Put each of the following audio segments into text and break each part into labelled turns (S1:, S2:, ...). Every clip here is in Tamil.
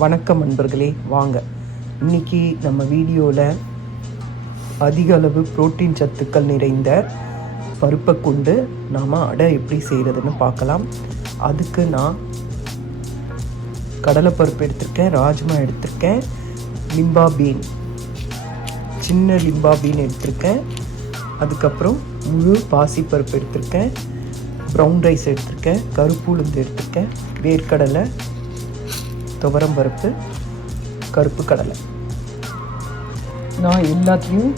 S1: வணக்கம் நண்பர்களே வாங்க. இன்னைக்கு நம்ம வீடியோவில் அதிக அளவு புரோட்டீன் சத்துக்கள் நிறைந்த பருப்பை கொண்டு நாம் அடை எப்படி செய்கிறதுன்னு பார்க்கலாம். அதுக்கு நான் கடலைப்பருப்பு எடுத்திருக்கேன் ராஜ்மா எடுத்திருக்கேன் லிம்பா பீன் சின்ன லிம்பா பீன் எடுத்திருக்கேன். அதுக்கப்புறம் முழு பாசிப்பருப்பு எடுத்திருக்கேன் ப்ரௌன் ரைஸ் எடுத்திருக்கேன் கருப்பு உளுந்து எடுத்திருக்கேன் வேர்க்கடலை துவரம் பருப்பு கருப்பு கடலை. நான் எல்லாத்தையும்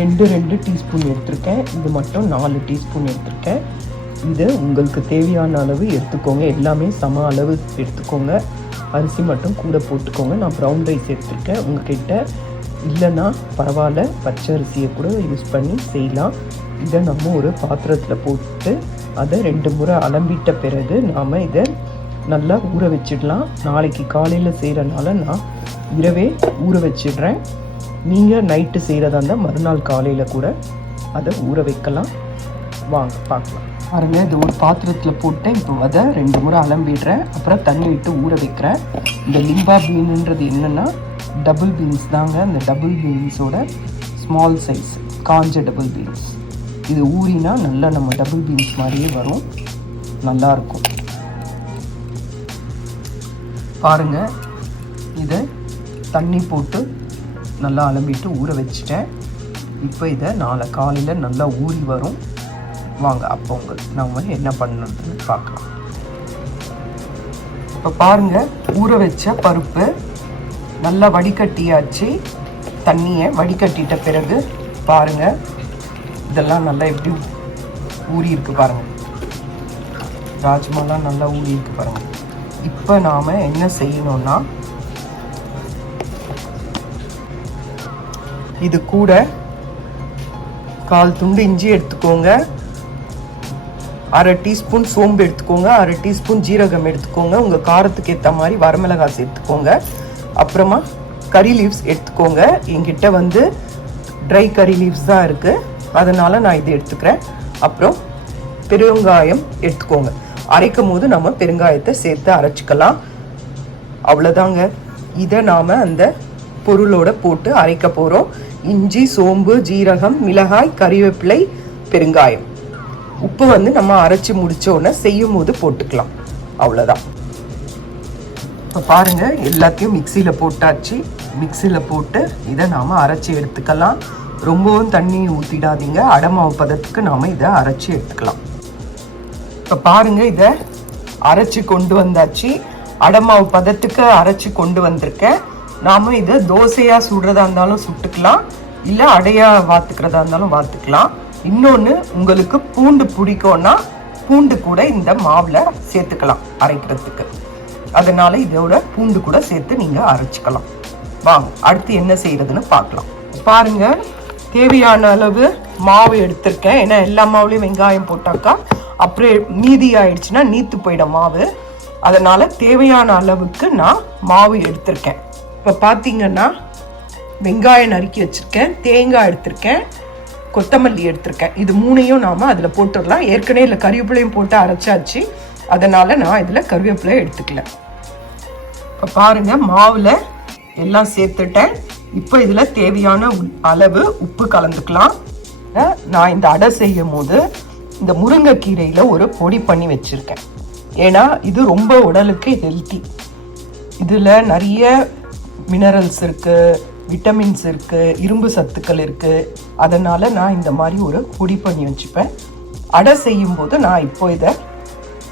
S1: ரெண்டு ரெண்டு டீஸ்பூன் எடுத்திருக்கேன். இது மட்டும் நாலு டீஸ்பூன் எடுத்திருக்கேன். இது உங்களுக்கு தேவையான அளவு எடுத்துக்கோங்க. எல்லாமே சம அளவு எடுத்துக்கோங்க. அரிசி மட்டும் கூட போட்டுக்கோங்க. நான் ப்ரௌன் ரைஸ் எடுத்திருக்கேன். உங்ககிட்ட இல்லைன்னா பரவாயில்ல பச்சை அரிசியை கூட யூஸ் பண்ணி செய்யலாம். இதை நம்ம ஒரு பாத்திரத்தில் போட்டு அதை ரெண்டு முறை அலம்பிட்ட பிறகு நாம் இதை நல்லா ஊற வச்சிடலாம். நாளைக்கு காலையில் செய்கிறனால நான் இரவே ஊற வச்சிடுறேன். நீங்கள் நைட்டு செய்கிறதா இருந்தால் மறுநாள் காலையில் கூட அதை ஊற வைக்கலாம். வாங்க பார்க்கலாம். பாருங்க இது ஒரு பாத்திரத்தில் போட்டேன். இப்போ அதை ரெண்டு முறை அலம்பிடுறேன். அப்புறம் தண்ணி விட்டு ஊற வைக்கிறேன். இந்த லிம்பா பீனுன்றது என்னென்னா டபுள் பீன்ஸ் தாங்க. அந்த டபுள் பீன்ஸோட ஸ்மால் சைஸ் காஞ்ச டபுள் பீன்ஸ் இது ஊறினா நல்லா நம்ம டபுள் பீன்ஸ் மாதிரியே வரும். நல்லாயிருக்கும் பாருங்கள் இதை தண்ணி போட்டு நல்லா அலம்பிட்டு ஊற வச்சிட்டேன். இப்போ இதை நாளை காலையில் நல்லா ஊறி வரும். வாங்க அப்போ உங்களுக்கு நம்ம என்ன பண்ணுறதுன்னு பார்க்கலாம். இப்போ பாருங்கள் ஊற வச்ச பருப்பு நல்லா வடிகட்டியாச்சு. தண்ணியை வடிகட்டிட்ட பிறகு பாருங்க இதெல்லாம் நல்லா எப்படி ஊறி இருக்கு பாருங்கள் ராஜ்மாலாம் நல்லா ஊறி இருக்கு பாருங்கள் இப்போ நாம் என்ன செய்யணும்னா இது கூட கால் துண்டு இஞ்சி எடுத்துக்கோங்க. அரை டீஸ்பூன் சோம்பு எடுத்துக்கோங்க. அரை டீஸ்பூன் ஜீரகம் எடுத்துக்கோங்க. உங்கள் காரத்துக்கு ஏற்ற மாதிரி வரமிளகாய் சேர்த்துக்கோங்க. அப்புறமா கறி லீவ்ஸ் எடுத்துக்கோங்க. என்கிட்ட வந்து ட்ரை கறி லீவ்ஸ் தான் இருக்குது அதனால் நான் இது எடுத்துக்கிறேன். அப்புறம் பெருங்காயம் எடுத்துக்கோங்க. அரைக்கும் போது நம்ம பெருங்காயத்தை சேர்த்து அரைச்சிக்கலாம். அவ்வளோதாங்க இதை நாம் அந்த பொருளோட போட்டு அரைக்க போகிறோம் இஞ்சி சோம்பு ஜீரகம் மிளகாய் கறிவேப்பிலை பெருங்காயம். உப்பு வந்து நம்ம அரைச்சி முடிச்ச செய்யும் போது போட்டுக்கலாம். அவ்வளோதான் இப்போ பாருங்க எல்லாத்தையும் மிக்சியில் போட்டாச்சு. மிக்சியில் போட்டு இதை நாம் அரைச்சி எடுத்துக்கலாம். ரொம்பவும் தண்ணி ஊற்றிடாதீங்க அடமாவு பதத்துக்கு நாம் இதை அரைச்சி எடுத்துக்கலாம். இப்போ பாருங்க இதை அரைச்சி கொண்டு வந்தாச்சு. அடமாவு பதத்துக்கு அரைச்சி கொண்டு வந்திருக்கேன். நாம இதை தோசையாக சுடுறதா இருந்தாலும் சுட்டுக்கலாம். இல்லை அடையா வாத்துக்கிறதா இருந்தாலும் வாத்துக்கலாம். இன்னொன்று உங்களுக்கு பூண்டு பிடிக்கும்னா பூண்டு கூட இந்த மாவில் சேர்த்துக்கலாம் அரைக்கிறதுக்கு. அதனால இதோட பூண்டு கூட சேர்த்து நீங்கள் அரைச்சிக்கலாம். வாங்க அடுத்து என்ன செய்யறதுன்னு பார்க்கலாம். பாருங்க தேவையான அளவு மாவு எடுத்திருக்கேன். ஏன்னா எல்லா மாவுலேயும் வெங்காயம் போட்டாக்கா அப்புறம் மீதி ஆயிடுச்சுன்னா நீத்து போயிடும் மாவு. அதனால் தேவையான அளவுக்கு நான் மாவு எடுத்திருக்கேன். இப்போ பார்த்தீங்கன்னா வெங்காயம் நறுக்கி வச்சிருக்கேன் தேங்காய் எடுத்திருக்கேன் கொத்தமல்லி எடுத்திருக்கேன். இது மூணையும் நாம் அதில் போட்டுடலாம். ஏற்கனவே இல்லை கருவேப்பிலையும் போட்டு அரைச்சாச்சு. அதனால் நான் இதில் கருவேப்பிலை எடுத்துக்கல. இப்போ பாருங்க மாவில் எல்லாம் சேர்த்துட்டேன். இப்போ இதில் தேவையான உ- அளவு உப்பு கலந்துக்கலாம். நான் இந்த அடை செய்யும் போது இந்த முருங்கைக்கீரையில் ஒரு பொடி பண்ணி வச்சுருக்கேன். ஏன்னா இது ரொம்ப உடலுக்கு ஹெல்த்தி இதில் நிறைய மினரல்ஸ் இருக்குது விட்டமின்ஸ் இருக்குது இரும்பு சத்துக்கள் இருக்குது அதனால் நான் இந்த மாதிரி ஒரு பொடி பண்ணி வச்சுப்பேன். அடை செய்யும்போது நான் இப்போ இதை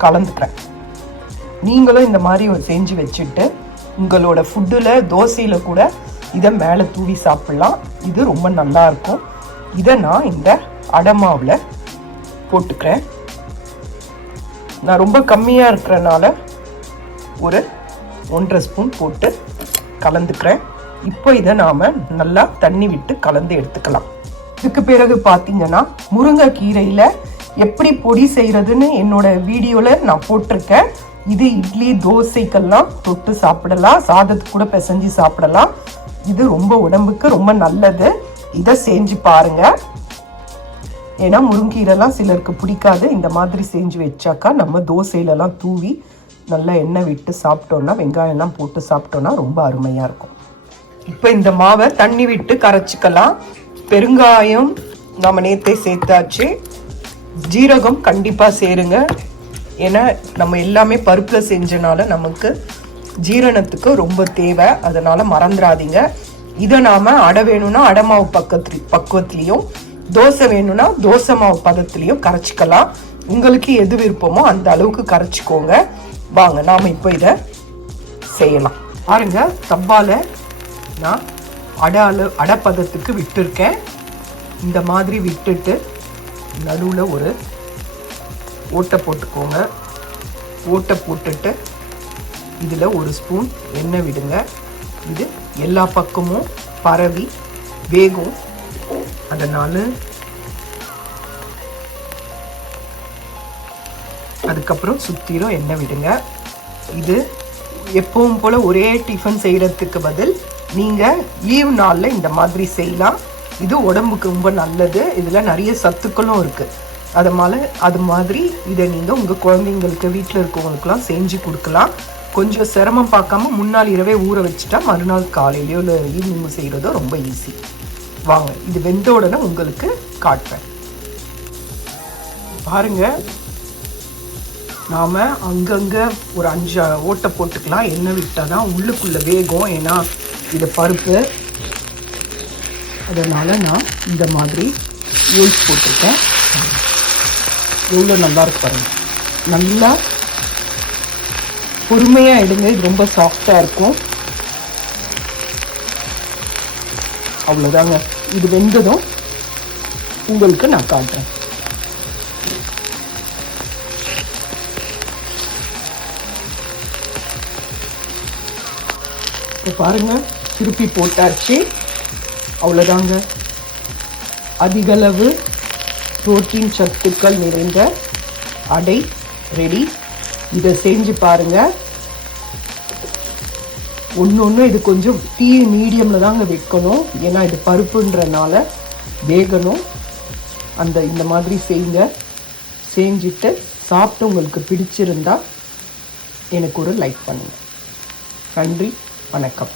S1: கலந்துக்கிறேன். நீங்களும் இந்த மாதிரி செஞ்சு வச்சுட்டு உங்களோட ஃபுட்டில் தோசையில் கூட இதை மேலே தூவி சாப்பிட்லாம். இது ரொம்ப நல்லாயிருக்கும் இதை நான் இந்த அடமாவில் போட்டுக்கிறேன். நான் ரொம்ப கம்மியாக இருக்கிறனால ஒரு ஒன்றரை ஸ்பூன் போட்டு கலந்துக்கிறேன். இப்போ இதை நாம் நல்லா தண்ணி விட்டு கலந்து எடுத்துக்கலாம். இதுக்கு பிறகு பார்த்தீங்கன்னா முருங்கைக்கீரையில் எப்படி பொடி செய்கிறதுன்னு என்னோட வீடியோவில் நான் போட்டிருக்கேன். இது இட்லி தோசைக்கெல்லாம் தொட்டு சாப்பிடலாம். சாதத்துக்கு கூட பிசைஞ்சு சாப்பிடலாம். இது ரொம்ப உடம்புக்கு ரொம்ப நல்லது. இதை செஞ்சு பாருங்க. ஏன்னா முருங்கீரைலாம் சிலருக்கு பிடிக்காது. இந்த மாதிரி செஞ்சு வச்சாக்கா நம்ம தோசையிலலாம் தூவி நல்லா எண்ணெய் விட்டு சாப்பிட்டோன்னா வெங்காயம்லாம் போட்டு சாப்பிட்டோன்னா ரொம்ப அருமையாக இருக்கும். இப்போ இந்த மாவை தண்ணி விட்டு கரைச்சிக்கலாம். பெருங்காயம் நம்ம நேத்தே சேர்த்தாச்சு. ஜீரகம் கண்டிப்பாக சேருங்க. ஏன்னா நம்ம எல்லாமே பருப்பில் செஞ்சனால நமக்கு ஜீரணத்துக்கு ரொம்ப தேவை. அதனால் மறந்துடாதீங்க. இதை நாம் அடை வேணும்னா அடை மாவு பக்கத்து பக்குவத்துலேயும் தோசை வேணும்னா தோசை மாவு பதத்துலேயும் கரைச்சிக்கலாம். உங்களுக்கு எது விருப்பமோ அந்த அளவுக்கு கரைச்சிக்கோங்க. வாங்க நாம் இப்போ இதை செய்யலாம். பாருங்க தப்பால நான் அட அளவு அடை பதத்துக்கு விட்டுருக்கேன். இந்த மாதிரி விட்டுட்டு நடுவில் ஒரு ஓட்டை போட்டுக்கோங்க. ஓட்டை போட்டுட்டு இதில் ஒரு ஸ்பூன் எண்ணெய் விடுங்க. இது எல்லா பக்கமும் பரவி வேகும். அதனால் அதுக்கப்புறம் சுற்றிலும் எண்ணெய் விடுங்க. இது எப்பவும் போல் ஒரே டிஃபன் செய்கிறதுக்கு பதில் நீங்கள் லீவ் நாளில் இந்த மாதிரி செய்யலாம். இது உடம்புக்கு ரொம்ப நல்லது. இதில் நிறைய சத்துக்களும் இருக்குது அதனால் அது மாதிரி இதை நீங்கள் உங்கள் குழந்தைங்களுக்கு வீட்டில் இருக்கவங்களுக்குலாம் செஞ்சு கொடுக்கலாம். கொஞ்சம் சிரமம் பார்க்காம முன்னாள் இரவே ஊற வச்சுட்டா மறுநாள் காலையிலையோ இல்லை ஈவினிங் செய்கிறதோ ரொம்ப ஈஸி வாங்க. இது வெந்த உடனே உங்களுக்கு காட்டுறேன். பாருங்க. நாம் அங்கங்கே ஒரு அஞ்சு ஓட்டை போட்டுக்கலாம். எண்ணெய் விட்டால் தான் உள்ளுக்குள்ளே வேகும். ஏன்னா இது பருப்பு. அதனால் நான் இந்த மாதிரி ஓல்ஸ் போட்டிருக்கேன். எவ்வளோ நல்லா இருக்கு பாருங்கள் நல்லா பொறுமையாக எடுங்க. இது ரொம்ப சாஃப்டாக இருக்கும். அவ்வளோதாங்க இது வெந்ததும் உங்களுக்கு நான் காட்டுறேன். இப்போ பாருங்க திருப்பி போட்டாச்சு. அவ்வளோதாங்க அதிகளவு புரோட்டீன் சத்துக்கள் நிறைந்த அடை ரெடி இதை செஞ்சு பாருங்க. ஒன்று ஒன்று இது கொஞ்சம் தீ மீடியமில் தாங்க வைக்கணும். ஏன்னா இது பருப்புன்றனால வேகணும். அந்த இந்த மாதிரி செய்யுங்க செஞ்சுட்டு சாப்பிட்டு உங்களுக்கு பிடிச்சிருந்தா எனக்கு ஒரு லைக் பண்ணுங்கள் நன்றி வணக்கம்.